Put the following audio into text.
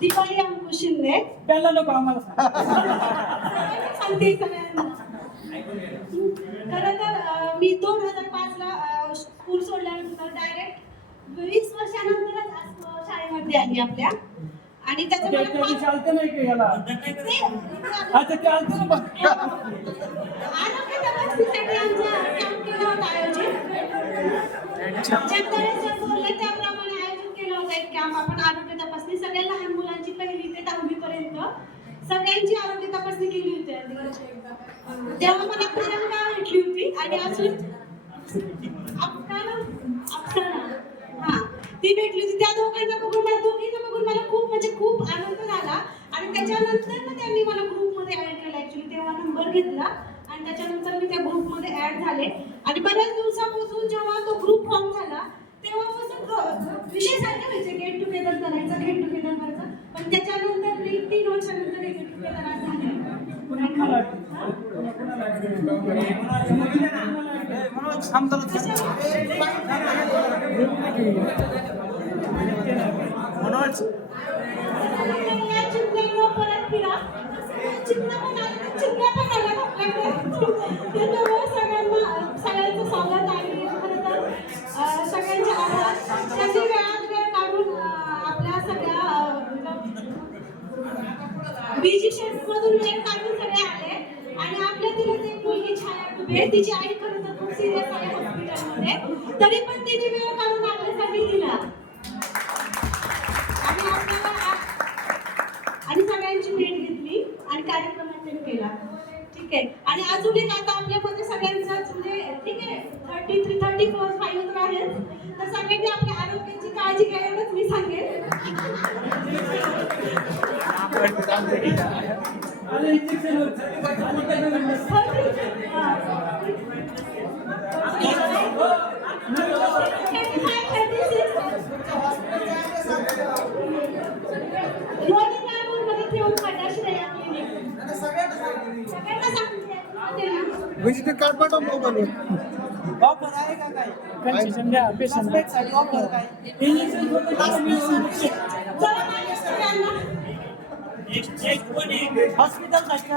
दीपाली अंकुश शिंदे. त्यांना नको आम्हाला सांगते सगळ्यांना. खरं तर मी 2005 ला स्कूल सोडल्यानंतर डायरेक्ट 20 वर्षानंतरच शाळेमध्ये आली आपल्या. आणि त्याचं मला चालतं नाही की याला आता चालतं ना बघ. आरोग्य तपासणीसाठी आमचं कॅम्प केलं होतं आयोजित. जगदाळे सर बोलले त्याप्रमाणे आयोजित केलं होतं एक कॅम्प. आपण आरोग्य तपासणी सगळ्या लहान मुलांची 1ली ते 10वी पर्यंत सगळ्यांची आरोग्य तपासणी केली होती. तेव्हा मला प्रियंका भेटली होती आणि अजून अप्सरा हा ती भेटली होती. त्या दोघींना बघून मला खूप म्हणजे खूप आनंद झाला. आणि त्याच्यानंतर ना त्यांनी मला ग्रुपमध्ये ऍड केलं. ऍक्च्युली तेव्हा नंबर घेतला आणि त्याच्यानंतर मी त्या ग्रुपमध्ये ऍड झाले. आणि बऱ्याच दिवसापासून जेव्हा तो ग्रुप फॉर्म झाला तेव्हापासून विषय सारखा व्हायचे गेट टुगेदर करायचं. पण त्याच्यानंतर मी 3 वर्षानंतर गेट टुगेदर झाले. परत फिरा सगळ्यांचं स्वागत आहे. खरं तर सगळ्यांचे आभार. त्यांनी वेळात वेळ काढून आपल्या सगळ्या बीजी शेड्यूलमधून वेळ काढून सगळे आले. आणि आपल्यातील एक मुलगी छाया दुबे, तिची आई खरं तर खूप सिरियस आहे हॉस्पिटलमध्ये, तरी पण तिने वेळ काढून आपल्यासाठी दिला. आणि आपल्याला आणि सगळ्यांची भेट घेतली आणि कार्यक्रम अटेंड केला. ठीक आहे. आणि अजून एक आता आपल्यामध्ये सगळ्यांचाच म्हणजे ठीक आहे 33-34 फाईव्ह तर आहेत. तर सगळ्यांनी आपल्या आरोग्याची काळजी घ्यायलाच मी सांगेन. विजिटिंग कार्ड पाठव मोबाईलवर. ऑफर आहे का काय कन्सेशन द्या पेशंटला ऑफर काय इंजेक्शन हॉस्पिटल साठी